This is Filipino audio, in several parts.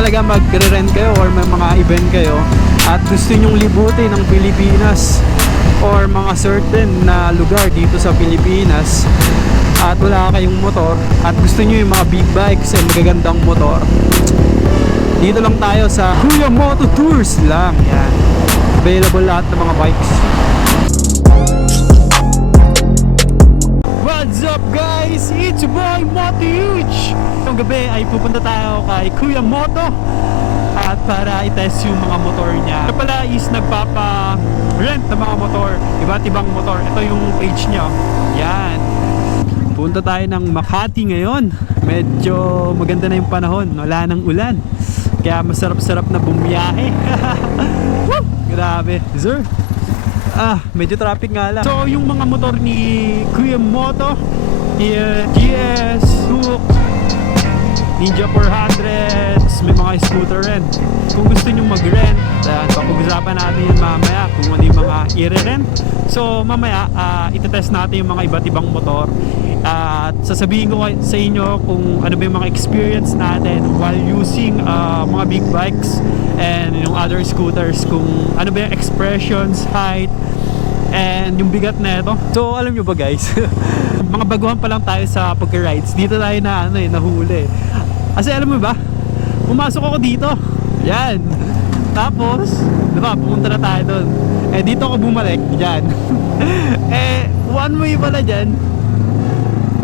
talaga magre-rent kayo or may mga event kayo at gusto nyong libutin ng Pilipinas or mga certain na lugar dito sa Pilipinas at wala kayong motor at gusto nyo yung mga big bikes and magagandang motor dito lang tayo sa Kuya Moto Tours lang yan. Available lahat ng mga bikes. What's up guys? It's boy Moto Ngayong gabi ay pupunta tayo kay Kuya Moto at para i-test yung mga motor niya. Ito pala is nagpapa-rent ng mga motor, iba't ibang motor. Ito yung page niya. Yan. Punta tayo ng Makati ngayon. Medyo maganda na yung panahon. Wala nang ulan. Kaya masarap-sarap na bumiyahe. Woo! Grabe. Sir, Ah, medyo traffic nga lang. So, yung mga motor ni Kuya Moto, yeah, GS, Ninja 400s, may mga scooter rin. Kung gusto nyo mag-rent, uh, pag-usapan natin yan mamaya kung ano yung mga i-rent. So, mamaya, uh, itetest natin yung mga iba't ibang motor. at sasabihin ko sa inyo kung ano ba yung mga experience natin while using uh, mga big bikes and yung other scooters kung ano ba yung expressions, height, and yung bigat na ito. So alam nyo ba guys, mga baguhan pa lang tayo sa pagka-rides. Dito tayo na ano eh, nahuli. Kasi alam mo ba, pumasok ako dito. Yan. Tapos, di ba, pumunta na tayo doon. Eh dito ako bumalik, dyan. eh, one way pala dyan.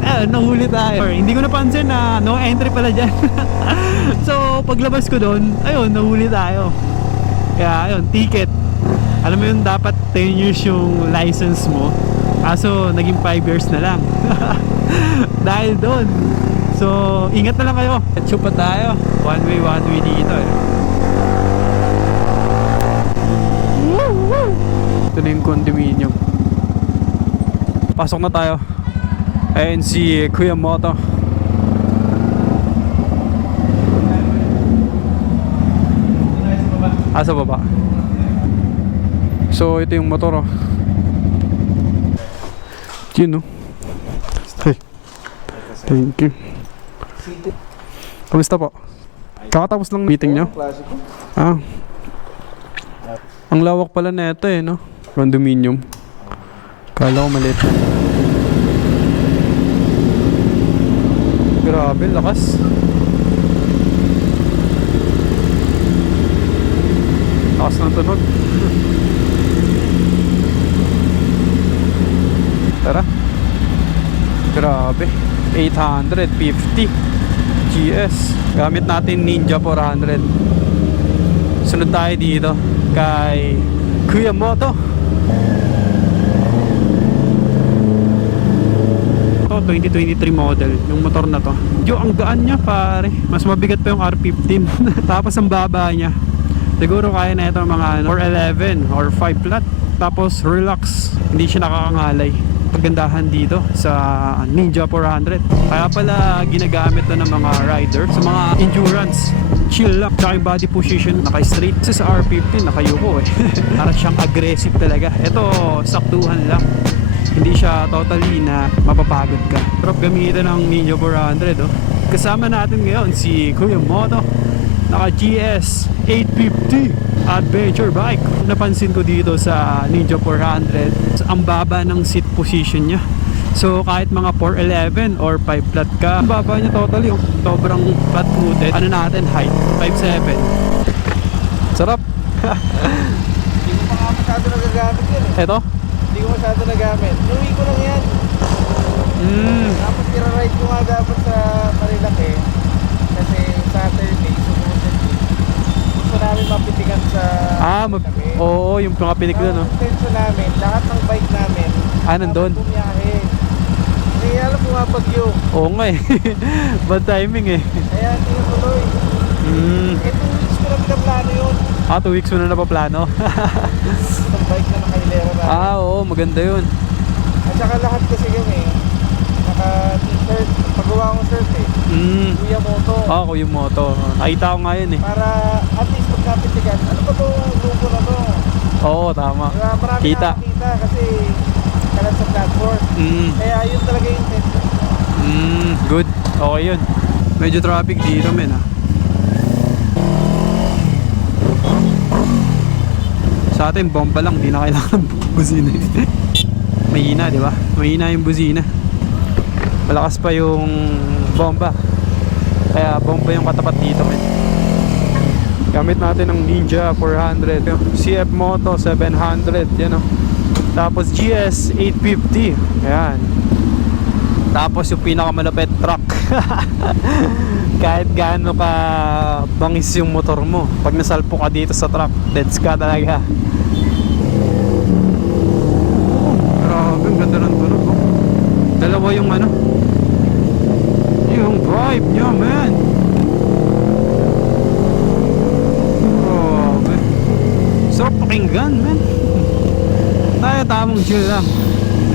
Eh, nahuli tayo. Hindi ko napansin na no entry pala dyan. so, paglabas ko doon, ayun, nahuli tayo. Kaya, ayun, ticket. Alam mo yun, dapat 10 years yung license mo. Kaso, naging 5 years na lang. Dahil doon. So, ingat na lang kayo. Ketchup pa tayo. One way, one way dito eh. Ito na yung condominium. Pasok na tayo. Ayun si Kuya Moto. Ah, sa baba. So, ito yung motor oh. Yun oh. Hey. Thank you. Kamusta po? Kakatapos lang meeting nyo? Ah. Ang lawak pala na ito eh, no? Condominium. Kala ko maliit. Grabe, lakas. Lakas ng tunog. Tara. Grabe. 850 GS. Gamit natin Ninja 400. Sunod tayo dito kay Kuya Moto. Ito, 2023 model, yung motor na to. Yo, ang gaan niya pare. Mas mabigat pa yung R15. Tapos ang baba niya. Siguro kaya na ito mga ano, 411 or 5 flat. Tapos relax, hindi siya nakakangalay. Pagandahan dito sa Ninja 400. Kaya pala ginagamit na ng mga rider sa mga endurance. Chill lang. Tsaka yung body position naka-straight. Kasi sa R15 nakayuko eh. Para siyang aggressive talaga. Ito, saktuhan lang. Hindi siya totally na mapapagod ka. Pero gamitin ng Ninja 400 oh. Kasama natin ngayon si Kuya Moto. Naka GS 850 adventure bike. Napansin ko dito sa Ninja 400, ang baba ng seat position niya. So kahit mga 411 or 5 flat ka, ang baba niya totally oh. sobrang flat footed. Ano natin height? 5'7". Sarap. Hindi ko pa nga masyado nagagamit yan eh. Eto. Hindi ko masyado nagamit. Nuwi ko lang yan. Mm. Tapos tira-ride ko nga dapat sa Marilaki. Kasi Saturday. Gusto namin sa Ah, mag Marilaki. Oo, yung mga pinik doon, no? Ang intention namin, lahat ng bike namin, Ah, nandun? dapat bumiyahe. Eh, alam mo nga bagyo. Oo nga eh. Bad timing eh. Kaya hindi na tuloy. Mm. Eh, two weeks ko na pinaplano yun. Ah, two weeks mo na napaplano. Isang bike na nakailera namin. ah, oo, maganda yun. At saka lahat kasi kami, naka-t-shirt, paggawa kong shirt eh. Mm. Kuya Moto. Ah, ako yung moto. Nakita ko nga yun eh. Para at least kapit kapitigan, ano ba to grupo na to? Oo, tama. Diba, marami kita. kita kasi kalat sa platform. Mm. Kaya yun talaga yung intention. Mm, good. Okay yun. Medyo traffic dito men ah. Sa atin, bomba lang. Di na kailangan ng busina. Mahina, di ba? Mahina yung busina. Malakas pa yung bomba. Kaya bomba yung katapat dito men. Gamit natin ng Ninja 400, yung CF Moto 700, yan o. Tapos GS 850, ayan. Tapos yung pinakamalapit truck. Kahit gaano ka bangis yung motor mo, pag nasalpo ka dito sa truck, deads ka talaga. Grabe, ang ganda ng tunog. Oh. Dalawa yung ano, yung vibe niya, man. Grabe. Sarap pakinggan, man. Tamang chill lang.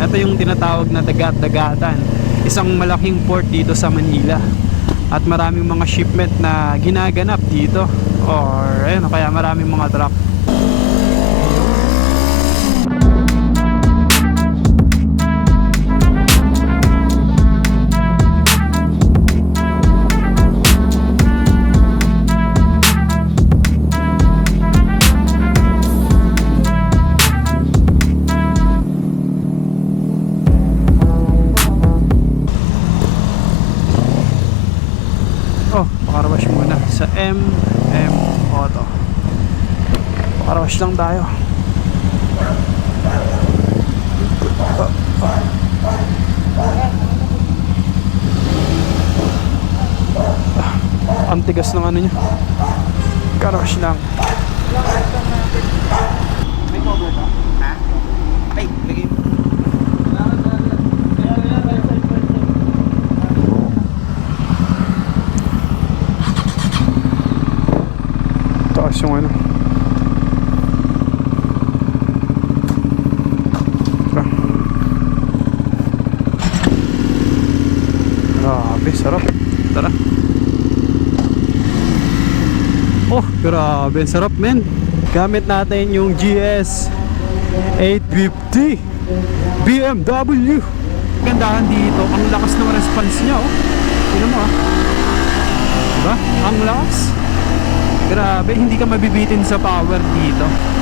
Ito yung tinatawag na dagat-dagatan. Isang malaking port dito sa Manila. At maraming mga shipment na ginaganap dito. Or ayun, kaya maraming mga truck. Lang tayo. Ang tigas ng ano niya. Karwash lang. May cover? Ha? Ay, lagay mo. Taas yung ano. Sarap. Tara. Oh, grabe, sarap men. Gamit natin yung GS 850 BMW. Gandahan dito, ang lakas ng response niya oh. Tingnan mo ah. Diba? Ang lakas. Grabe, hindi ka mabibitin sa power dito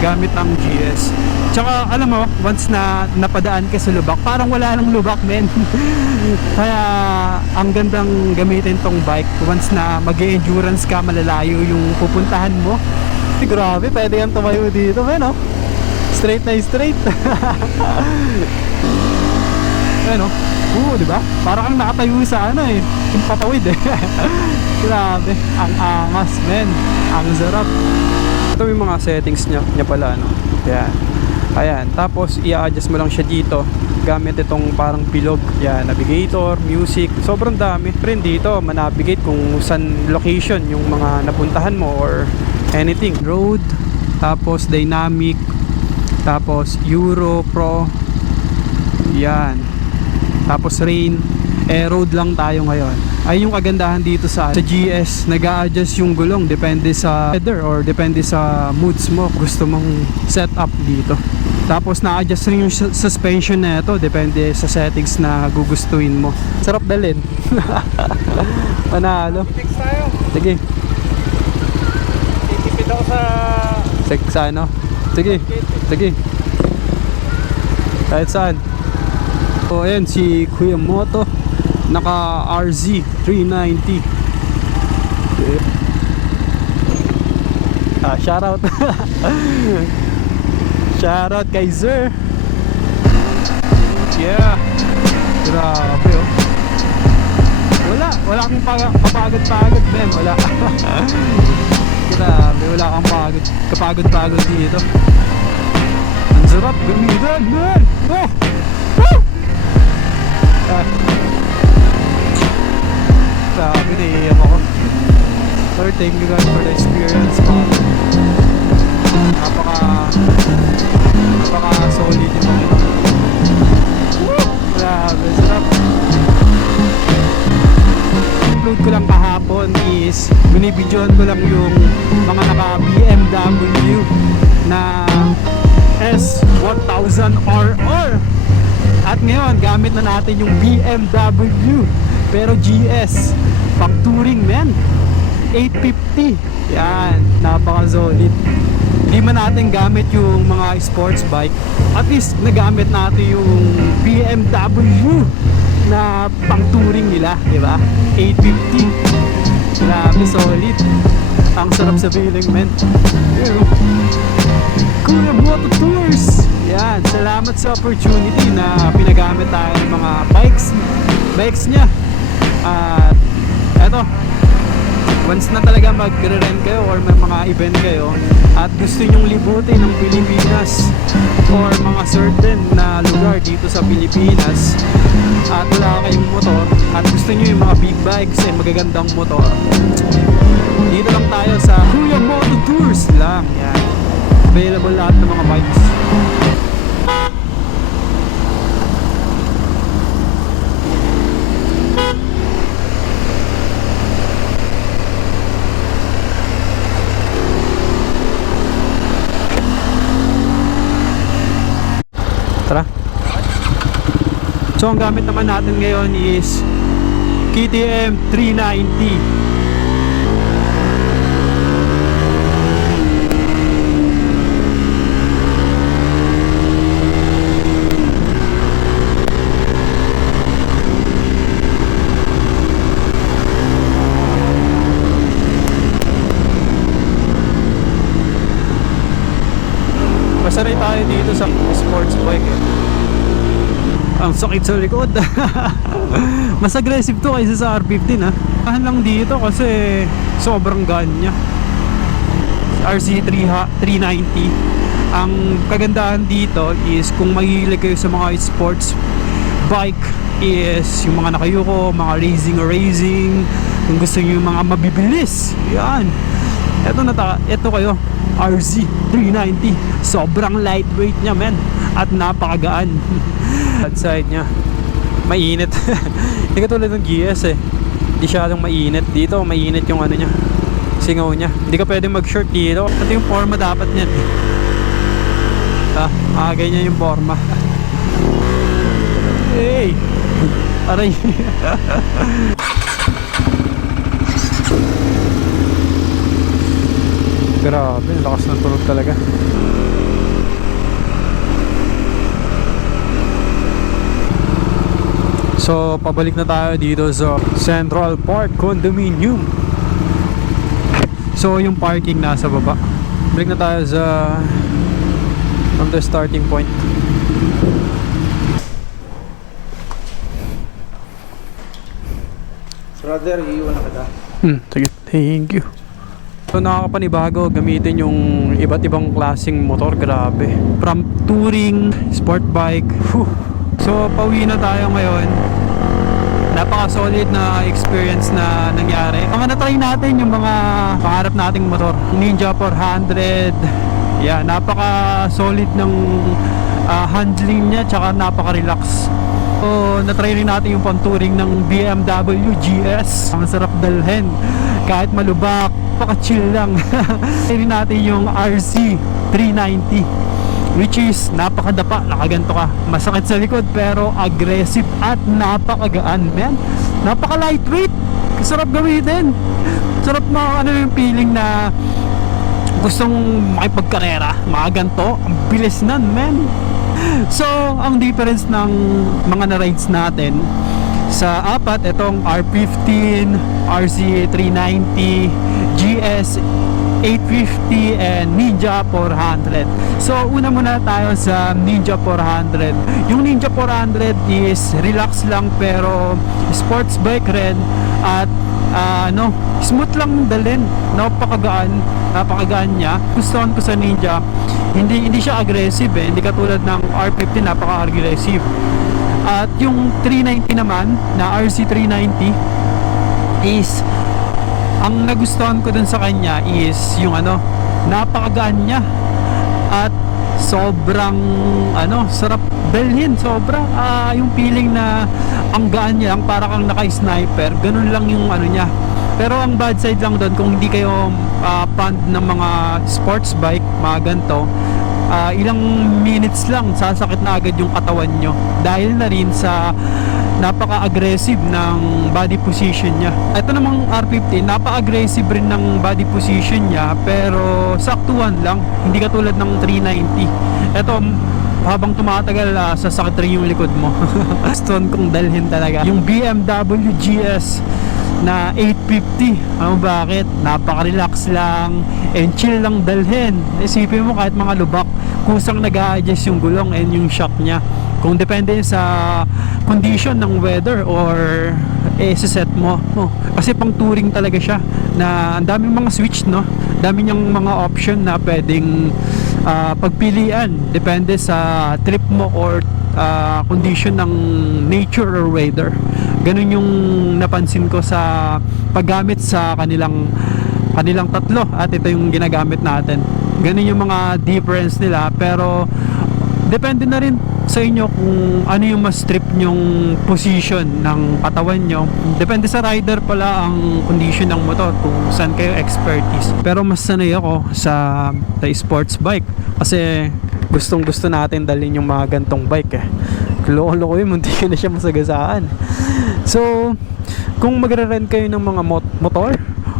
gamit ang GS. Tsaka alam mo, once na napadaan ka sa lubak, parang wala nang lubak, men. Kaya ang gandang gamitin tong bike once na mag endurance ka, malalayo yung pupuntahan mo. Grabe, pwede kang tumayo dito, men, oh. Straight na straight. Ano? Oo, di ba? Parang kang nakatayo sa ano eh. Yung patawid eh. Grabe. Ang angas, men. Ang sarap. Ito yung mga settings niya, niya pala, no? Yan. Ayan. Tapos, i-adjust mo lang siya dito gamit itong parang bilog. Yan, navigator, music. Sobrang dami. Pero dito, manavigate kung saan location yung mga napuntahan mo or anything. Road, tapos dynamic, tapos Euro Pro. Yan. Tapos rain, eh road lang tayo ngayon. Ay yung kagandahan dito sa, sa GS, nag adjust yung gulong depende sa weather or depende sa moods mo gusto mong set up dito. Tapos na-adjust rin yung sus- suspension na ito depende sa settings na gugustuhin mo. Sarap dalhin. Panalo. Sige, Titipid ako sa... sige sa ano? Sige, sige. Kahit saan. So ayan si Kuya Moto naka RZ 390 ah, shoutout. Shoutout kay Sir. Yeah. Grabe oh. Wala wala kang pa- kapagod-pagod men wala. Grabe wala kang pagod kapagod-pagod dito. Ang sarap gamitan man oh thank you God for the experience, Father. Napaka, napaka solid yung. Woo! Grabe, sarap. Upload ko lang kahapon is binibidyohan ko lang yung mga naka BMW na S1000RR at ngayon, gamit na natin yung BMW. Pero GS, pang touring men. 850. Yan, napaka solid. hindi man natin gamit yung mga sports bike, at least nagamit natin yung BMW na pang touring nila, di ba? 850. Grabe, solid. Ang sarap sa feeling, oh. Kuya Moto Tours! Yan, salamat sa opportunity na pinagamit tayo ng mga bikes, bikes niya. At eto, once na talaga magre-rent kayo or may mga event kayo at gusto nyong libutin ng Pilipinas or mga certain na lugar dito sa Pilipinas at wala kayong motor at gusto nyo yung mga big bikes and magagandang motor dito lang tayo sa Kuya Moto Tours lang yan. Available lahat ng mga bikes So ang gamit naman natin ngayon is KTM 390. Masanay tayo dito sa sports bike eh. Ang sakit sa likod. Mas aggressive to kaysa sa R15 ha. Tahan lang dito kasi sobrang gaan niya. RC3 ha, 390. Ang kagandahan dito is kung mahilig kayo sa mga sports bike is yung mga nakayuko, mga racing racing, kung gusto niyo yung mga mabibilis. Yan. Ito na ito kayo. RZ 390. Sobrang lightweight niya, men. At napakagaan. At side niya. Mainit. Hindi katulad ng GS eh. Hindi siya mainit. Dito, mainit yung ano niya. Singaw niya. Hindi ka pwedeng mag-short dito. Ito yung forma dapat niyan eh. Ah, ah, ganyan yung forma. hey! Aray. Grabe, lakas ng tunog talaga. So, pabalik na tayo dito sa Central Park Condominium. So, yung parking nasa baba. Balik na tayo sa from the starting point. Brother, iiwan na kita. Hmm, sige. Thank you. So nakakapanibago gamitin yung iba't ibang klaseng motor, grabe. From touring, sport bike. Whew. So pauwi na tayo ngayon. Napaka-solid na experience na nangyari. Mga na-try natin yung mga pangarap nating motor. Ninja 400. Yeah, napaka-solid ng ah, handling niya tsaka napaka-relax. So, na-try rin natin yung pang-touring ng BMW GS. Ang sarap dalhin. Kahit malubak, paka-chill lang. Try rin natin yung RC 390 which is napakadapa, nakaganto ka. Masakit sa likod pero aggressive at napakagaan, man. Napaka lightweight. Sarap gamitin. Sarap na ano yung feeling na gustong makipagkarera, mga ganto, ang bilis nan, man. So, ang difference ng mga na-rides natin sa apat, itong R15, RC390, GS 850 and Ninja 400. So, una muna tayo sa Ninja 400. Yung Ninja 400 is relax lang pero sports bike rin at ah, ano, smooth lang dalhin. Napakagaan, napakagaan niya. Gustuhan ko sa Ninja, hindi hindi siya aggressive eh. Hindi katulad ng R50 napaka-aggressive. At yung 390 naman na RC390 is ang nagustuhan ko dun sa kanya is yung ano, napakagaan niya. At sobrang ano, sarap dalhin, sobra. Ah, yung feeling na ang gaan niya lang para kang naka-sniper, ganun lang yung ano niya. Pero ang bad side lang doon kung hindi kayo ah, fan ng mga sports bike, mga ganito, ah, ilang minutes lang sasakit na agad yung katawan nyo dahil na rin sa napaka-aggressive ng body position niya. Ito namang R50, napaka-aggressive rin ng body position niya pero saktuhan lang, hindi katulad ng 390. Ito habang tumatagal ah, sasakit rin yung likod mo. Stone kong dalhin talaga. Yung BMW GS na 850. Ano bakit? Napaka-relax lang and chill lang dalhin. Isipin mo kahit mga lubak, kusang nag adjust yung gulong and yung shock niya. Kung depende sa condition ng weather or eh, set mo. Oh, kasi pang touring talaga siya na ang daming mga switch no. Dami niyang mga option na pwedeng ah, pagpilian depende sa trip mo or ah, condition ng nature or weather. Ganun yung napansin ko sa paggamit sa kanilang kanilang tatlo at ito yung ginagamit natin. Ganun yung mga difference nila pero depende na rin sa inyo kung ano yung mas trip nyong position ng katawan nyo. Depende sa rider pala ang condition ng motor kung saan kayo expertise. Pero mas sanay ako sa, sa sports bike kasi gustong gusto natin dalhin yung mga gantong bike eh. Lolo ko yun, munti ko na siya masagasaan. So, kung magre-rent kayo ng mga mot- motor,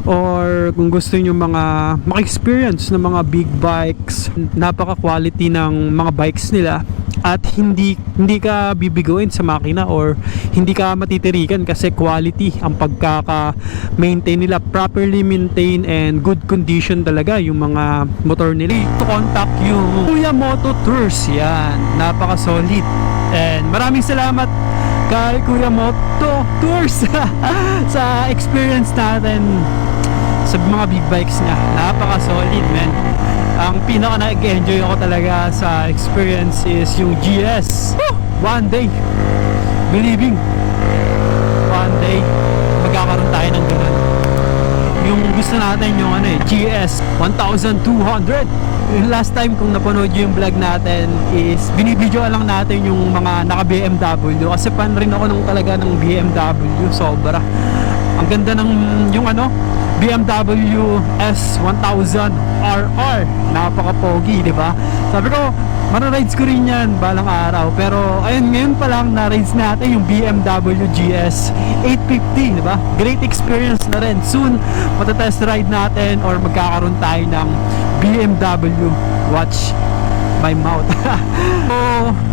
or kung gusto niyo mga maka-experience ng mga big bikes, napaka-quality ng mga bikes nila at hindi hindi ka bibigoin sa makina or hindi ka matitirikan kasi quality ang pagkaka-maintain nila. Properly maintain and good condition talaga yung mga motor nila. To contact yung Kuya Moto Tours yan. Napaka solid and maraming salamat kay Kuya Moto Tours sa experience natin sa mga big bikes niya. Napaka solid, man. Ang pinaka nag-enjoy ako talaga sa experience is yung GS. One day. Believing. One day, magkakaroon tayo ng ganun. Yung gusto natin yung ano eh, GS 1200. Yung last time kung napanood yung vlog natin is binibidyo lang natin yung mga naka BMW kasi fan rin ako nung talaga ng BMW sobra. Ang ganda ng yung ano BMW S1000 RR napaka-pogi di ba? Sabi ko Mararides ko rin yan balang araw pero ayun ngayon pa lang na-rides natin yung BMW GS 850 di ba great experience na rin soon matatest ride natin or magkakaroon tayo ng BMW watch my mouth. so,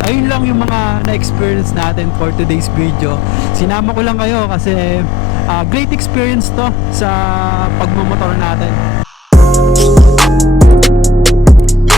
ayun lang yung mga na-experience natin for today's video. Sinama ko lang kayo kasi ah, great experience to sa pagmumotor natin.